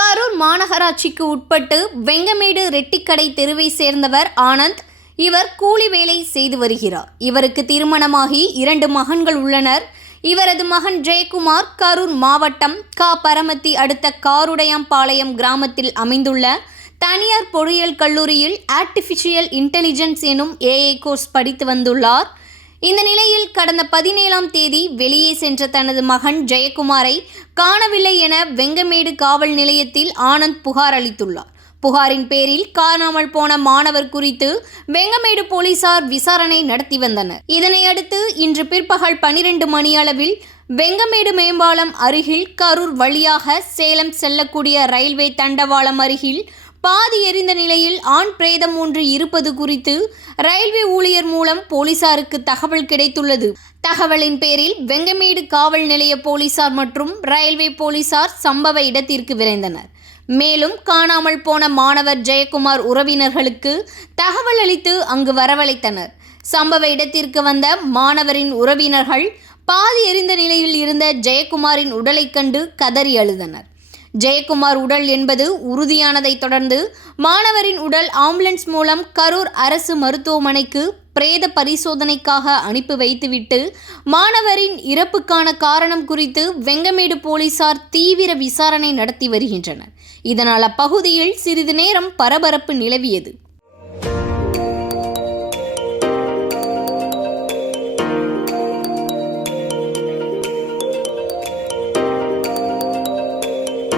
கரூர் மாநகராட்சிக்கு உட்பட்டு வெங்கமேடு ரெட்டிக்கடை தெருவை சேர்ந்தவர் ஆனந்த். இவர் கூலி வேலை செய்து வருகிறார். இவருக்கு திருமணமாகி 2 மகன்கள் உள்ளனர். இவரது மகன் ஜெயக்குமார் கரூர் மாவட்டம் பரமத்தி அடுத்த காருடையாம்பாளையம் கிராமத்தில் அமைந்துள்ள தனியார் பொறியியல் கல்லூரியில் ஆர்டிஃபிஷியல் இன்டெலிஜென்ஸ் எனும் AI கோர்ஸ் படித்து வந்துள்ளார். இந்த நிலையில் கடந்த 17ஆம் தேதி வெளியே சென்ற தனது மகன் ஜெயக்குமாரை காணவில்லை என வெங்கமேடு காவல் நிலையத்தில் ஆனந்த் புகார் அளித்துள்ளார். புகாரின் பேரில் காணாமல் போன மாணவர் குறித்து வெங்கமேடு போலீசார் விசாரணை நடத்தி வந்தனர். இதனையடுத்து இன்று பிற்பகல் 12 மணியளவில் வெங்கமேடு மேம்பாலம் அருகில் கரூர் வழியாக சேலம் செல்லக்கூடிய ரயில்வே தண்டவாளம் அருகில் பாதி எரிந்த நிலையில் ஆண் பிரேதம் ஒன்று இருப்பது குறித்து ரயில்வே ஊழியர் மூலம் போலீசாருக்கு தகவல் கிடைத்துள்ளது. தகவலின் பேரில் வெங்கமேடு காவல் நிலைய போலீசார் மற்றும் ரயில்வே போலீசார் சம்பவ இடத்திற்கு விரைந்தனர். மேலும் காணாமல் போன மாணவர் ஜெயக்குமார் உறவினர்களுக்கு தகவல் அளித்து அங்கு வரவழைத்தனர். சம்பவ இடத்திற்கு வந்த மாணவரின் உறவினர்கள் பாதி எரிந்த நிலையில் இருந்த ஜெயக்குமாரின் உடலை கண்டு கதறி அழுதனர். ஜெயக்குமார் உடல் என்பது உறுதியானதை தொடர்ந்து மாணவரின் உடல் ஆம்புலன்ஸ் மூலம் கரூர் அரசு மருத்துவமனைக்கு பிரேத பரிசோதனைக்காக அனுப்பி வைத்துவிட்டு மாணவரின் இறப்புக்கான காரணம் குறித்து வெங்கமேடு போலீசார் தீவிர விசாரணை நடத்தி வருகின்றனர். இதனால் அப்பகுதியில் சிறிது நேரம் பரபரப்பு நிலவியது.